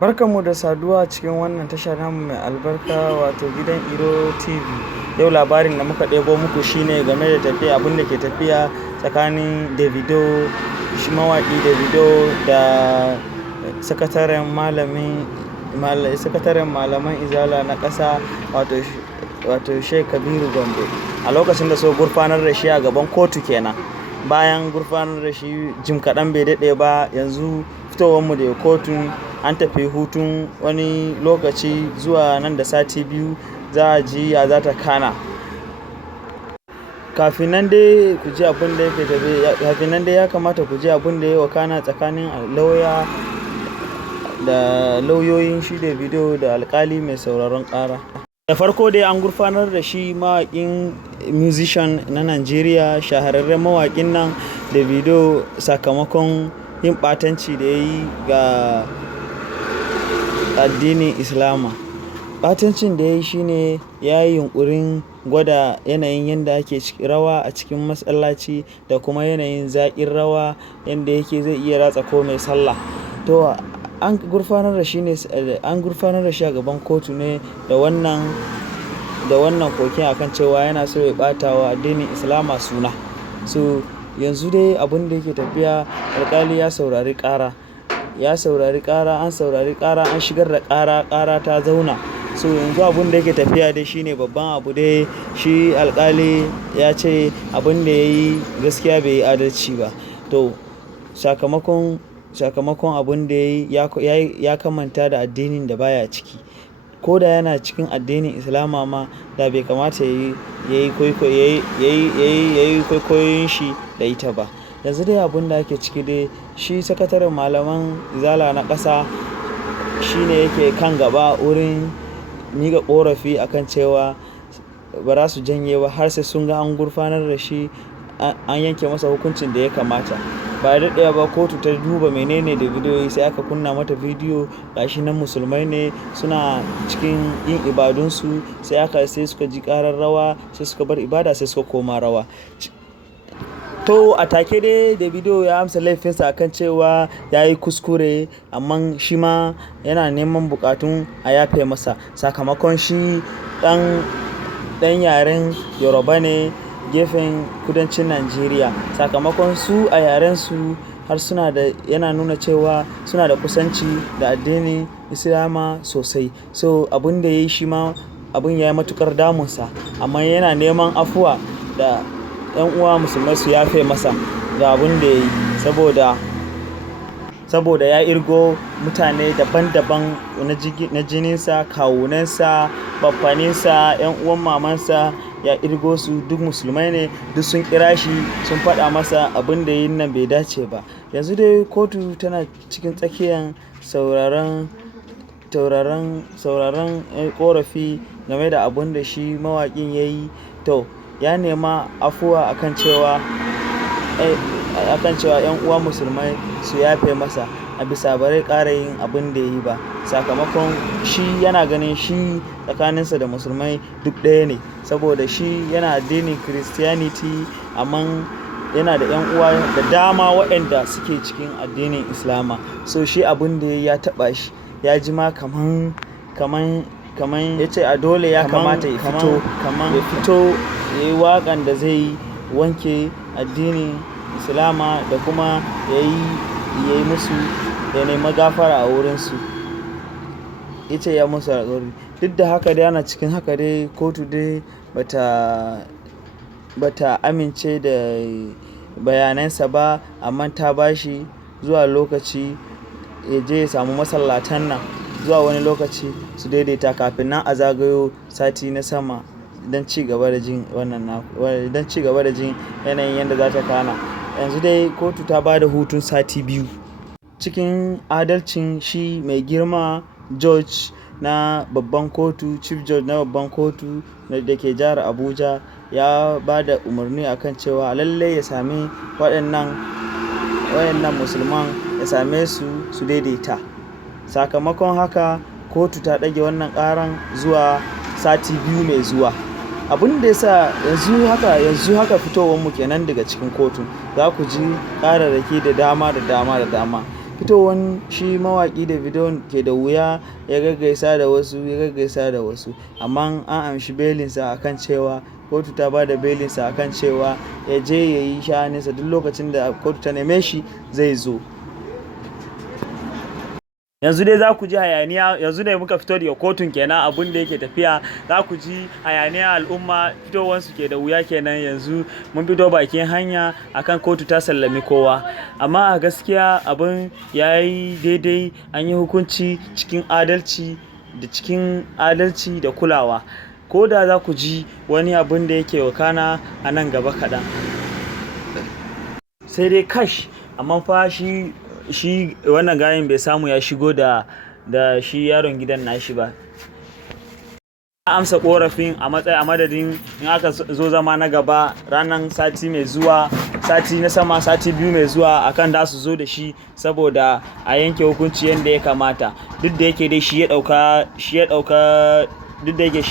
Barkanmu da saduwa cikin wannan tasha namu mai albarka wato gidan Iro TV. Yau labarin da muka ɗebo muku shine game da tafiya abin da ke tafiya tsakanin Davido, shi mawaƙi Davido da sakataren malaman Izala na ƙasa wato Sheikh Kabiru Gombe. A lokacin da so gurfanar da shi a gaban kotu kenan. Bayan gurfanar da shi jim kaɗan bai daɗe ba, yanzu fitowarmu daga kotun an tafi hutun wani lokaci zuwa nan da sati biyu za a ji ya za ta kana. Kafin nan dai ku ji abin da yake tafe, kafin nan dai ya kamata ku ji abin da ya wakana tsakanin lauya da lauyoyin shi Davido da alƙali mai sauraron ƙara. Da farko dai an gurfanar da shi mawaƙin musician na Nigeria, shahararren mawaƙin nan Davido, sakamakon yin ɓatanci da ya yi ga addinin Islama. Ɓatancin da ya yi shine ya yi yunƙurin gwada yanayin yadda ake rawa a cikin masallaci da kuma yanayin zaƙin rawa yadda yake zai iya ratsa ko mai sallah. To an gurfanar da shi a gaban kotu ne da wannan koken akan cewa yana so ya ɓata wa addinin Islama suna. So yanzu dai abin da yake tafiya, alƙali ya saurari ƙara, an saurari ƙara, an shigar da ƙara ta zauna. So yanzu abin da yake tafiya dai shine babban abu dai, shi alƙali ya ce abin da ya yi gaskiya bai yi adalci ba. To sakamakon abin da ya yi ya kamanta da addinin da baya ciki. Ko da yana cikin addinin Islama ma da bai kamata ya yi kwaikwayon shi da ita ba. Yanzu dai abin da ake ciki dai, shi sakataren malaman Izala na ƙasa shine yake kan gaba wurin miƙa ƙorafi akan cewa ba za su janye ba har sai sun ga an gurfanar da shi, an yanke masa hukuncin da ya kamata. Ba da daɗewa ba kotu ta duba menene Davido yi, sai aka kunna mata bidiyo gashi nan musulmai ne suna cikin yin ibadunsu, sai suka ji ƙarar rawa, sai suka bar ibada, sai suka koma rawa. To a take dai Davido ya amsa laifinsa akan cewa ya yi kuskure, amma shi ma yana neman buƙatun a yafe masa, sakamakon shi ɗan yaren Yoruba ne gefen kudancin Najeriya. Sakamakon su a yaren su har yana nuna cewa suna da kusanci da addinin Islama sosai. So abin da ya yi shi ma abin ya yi matuƙar damunsa, amma yana neman afuwa da 'yan uwa musulmai su yafe masa ga abin da ya yi, saboda ya irgo mutane daban-daban na jininsa, kawunansa, baffaninsa, 'yan uwan mamansa, ya irgo su duk musulmai ne, duk sun kira shi sun faɗa masa abin da yin nan bai dace ba. Yanzu dai kotu tana cikin tsakiyar sauraron ƙorafi game da abin da shi mawaƙin ya yi. To ya nema afuwa akan cewa 'yan uwa musulmai su yafe masa a bisa bare ƙara yin abin da ya yi ba, sakamakon shi yana ganin shi tsakaninsa da musulmai duk ɗaya ne, saboda shi yana addinin Christianity, amma yana da 'yan uwa da dama waɗanda suke cikin addinin Islama. So shi abin da ya taɓa shi, ya ji ma kaman ya ce a dole ya kamata ya fito ya yi waƙan da zai wanke addinin Islama da kuma ya yi musu, ya nemi gafara a wurinsu. Ya ce ya musu alƙawari. Duk da haka dai ana cikin haka dai kotu dai bata amince da bayanansa ba, amma ta bashi zuwa lokaci ya je ya samu masallatan nan zuwa wani lokaci su daidaita, kafin nan a zagayo sati na sama don ci gaba da jin yanayin yadda za ta kana. Yanzu dai kotu ta ba da hutun sati biyu. Cikin adalcin shi mai girma Judge na babban kotu, Chief Judge na babban kotu da ke jihar Abuja, ya ba da umarni akan cewa lallai ya sami waɗannan musulman, ya same su daidaita. Sakamakon haka kotu ta ɗage wannan ƙaran zuwa sati biyu mai zuwa. Abin da ya sa yanzu haka fitowar mu kenan daga cikin kotu, za ku ji ƙararraki da dama. fitowan shi mawaƙi Davido ke da wuya ya gaggaisa da wasu amma an amshi belinsa akan cewa kotu ta ba da belinsa akan cewa ya je ya yi sha'aninsa duk lokacin da kotu ta neme shi zai zo. Yanzu dai za ku ji hayaniya, yanzu ne muka fito daga kotun kenan abin da yake tafiya, za ku ji hayaniya al'umma fitowansu ke da wuya kenan. Yanzu mun fito bakin hanya akan kotu ta sallami kowa, amma a gaskiya abin ya yi daidai, an yi hukunci cikin adalci da kulawa. Ko da za ku ji wani abin da yake wakana a nan gaba kaɗan, sai dai kash, amma fa shi wannan gayin bai samu ya shigo da shi yaron gidan nashi ba. Amsa korafin a madadin in aka zo zama na gaba ranar sati mai zuwa, sati na sama, sati biyu mai zuwa akan da su zo da shi saboda a yanke hukunci yadda ya kamata. Duk da yake dai shi ya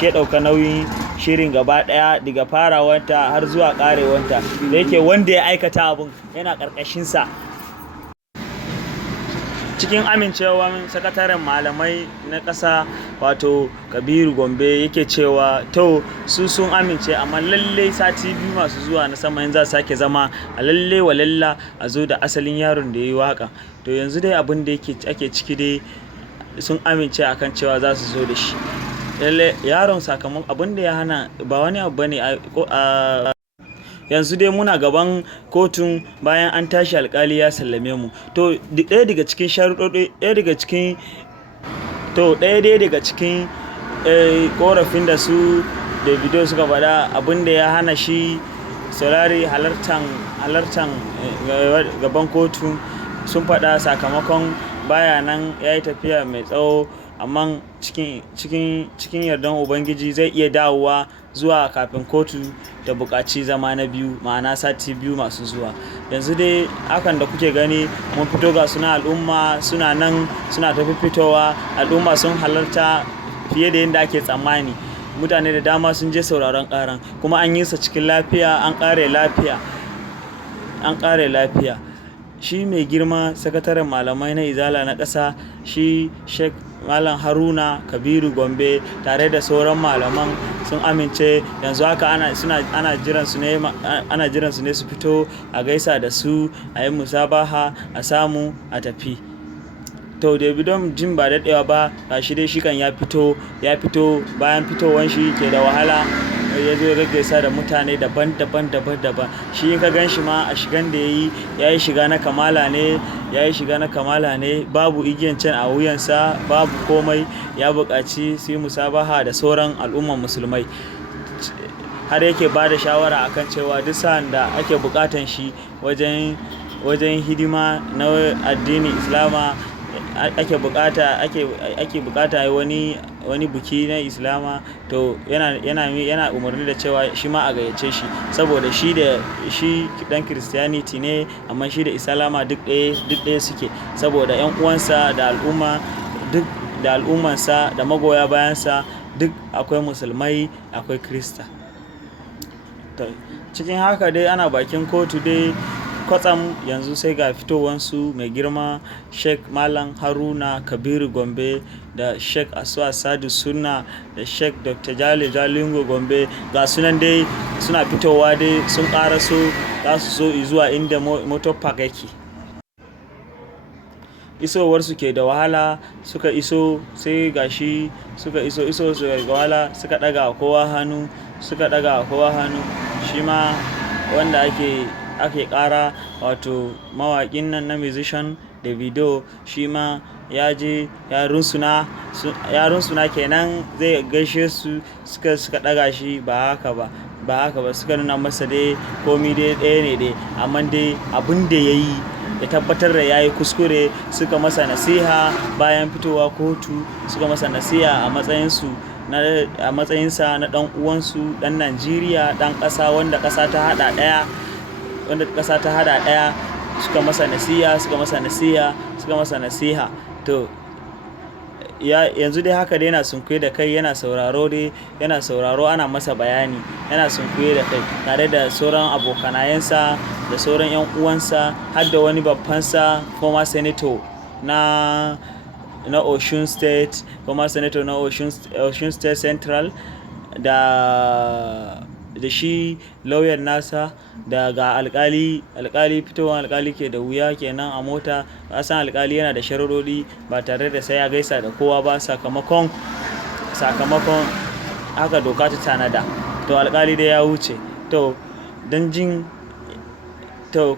ɗauka nauyin shirin gaba ɗaya daga farawanta har zuwa ƙarewanta, da yake wanda ya aikata abun yana ƙarƙashinsa. Cikin amincewan sakataren malamai na ƙasa wato Kabiru Gombe yake cewa to su sun amince, amma lalle sati biyu masu zuwa na sama in za su sake zama a lalle walalla a zo da asalin yaron da ya yi waƙa. To yanzu dai abin da ake ciki dai sun amince akan cewa za su zo da shi. Lalle yaron sakamakon abin da ya hana ba wani abu bane yanzu dai muna gaban kotun bayan an tashi alkali ya sallame mu. To ɗaya daga cikin korafin da su Davido suka faɗa, abin da ya hana shi saurari halartan gaban kotu, sun faɗa sakamakon baya nan ya yi tafiya mai tsawo, amma cikin yardan Ubangiji zai iya dawowa zuwa kafin kotu ta buƙaci zama na biyu, ma'ana sati biyu masu zuwa. Yanzu dai hakan da kuke gani mun fito ga suna al'umma suna nan suna ta fitowa, al'umma sun halarta fiye da yadda ake tsammani. Mutane da dama sun je sauraron ƙaran, kuma an yi sa cikin lafiya, an ƙare lafiya. Shi mai girma sakataren malamai na Izala na ƙasa, shi Sheikh Malam Haruna Kabiru Gombe tare da sauran malaman sun amince. Yanzu haka ana jiran su ne su fito a gaisa da su, a yi musabaha, a samu a tafi. To Davido jin ba daɗewa ba gashi dai shi kan ya fito bayan fitowan shi ke da wahala, ya zo ya gaggaisa da mutane daban. Shi in ka gan shi ma a shigan da ya yi shiga na kamala ne, babu igiyan can a wuyansa, babu komai. Ya buƙaci su yi musabaha da sauran al'umman musulmai, har yake ba da shawara akan cewa duk sa'an da ake buƙatan shi wajen hidima na addinin Islama, ake bukata wani buki na Islama, to yana umarni da cewa shi ma a gayyace shi, saboda shi dan Christianity ne, amma shi da Islama duk ɗaya suke, saboda yan uwansa da al'ummansa da magoya bayansa duk akwai musulmai akwai Krista. Cikin haka dai ana bakin kotu dai kwatsam yanzu sai ga fitowansu mai girma Sheikh Malam Haruna Kabiru Gombe da Sheikh Aswa Sadu Sunna da Sheikh Dr. Jale Jalingo Gombe, ga sunan dai suna fitowa dai sun ƙaraso za su zo zuwa inda motor park yake. Isowarsu ke da wahala, suka iso sai gashi suka iso su da wahala, suka ɗaga kowa hannu, shi ma wanda ake ƙara wato mawaƙin nan na musician Davido, shi ma ya je ya runsuna kenan zai gaishe su, suka ɗaga shi ba haka ba, suka nuna masa dai komi dai ɗaya ne dai, amma dai abin da ya yi ya tabbatar da ya yi kuskure. Suka masa nasiha bayan fitowa kotu, suka masa nasiha a matsayinsa na ɗan uwansu, ɗan Najeriya, ɗan ƙasa wanda ƙasa ta hada ɗaya, suka masa nasiha. To yanzu dai haka dai yana sunkuye da kai, yana sauraro ana masa bayani, yana sunkuye da kai tare da sauran abokanayensa da sauran yan uwansa, har da wani babbansa former senator na Osun State, former senator na Osun State Central, da shi lauyan nasa, daga alkali fitowar alkali ke da wuya kenan a mota. Kasan alkali yana da sharuɗoɗi ba tare da sai ya gaisa da kowa ba, sakamakon haka doka ta tanada. To alkali dai ya wuce. To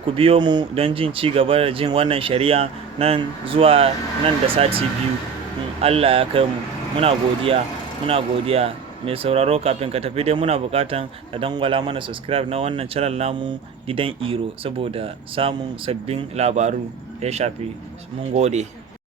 ku biyo mu don jin ci gaba da jin wannan shari'a nan zuwa nan da sati 2. Allah ya kai mu. Muna godiya. Mai sauraro, kafin ka tafi dai muna bukatan ka dangwala mana subscribe na wannan channel namu Gidan Iro, saboda samun sabbin labaru da ya shafi. Mun gode.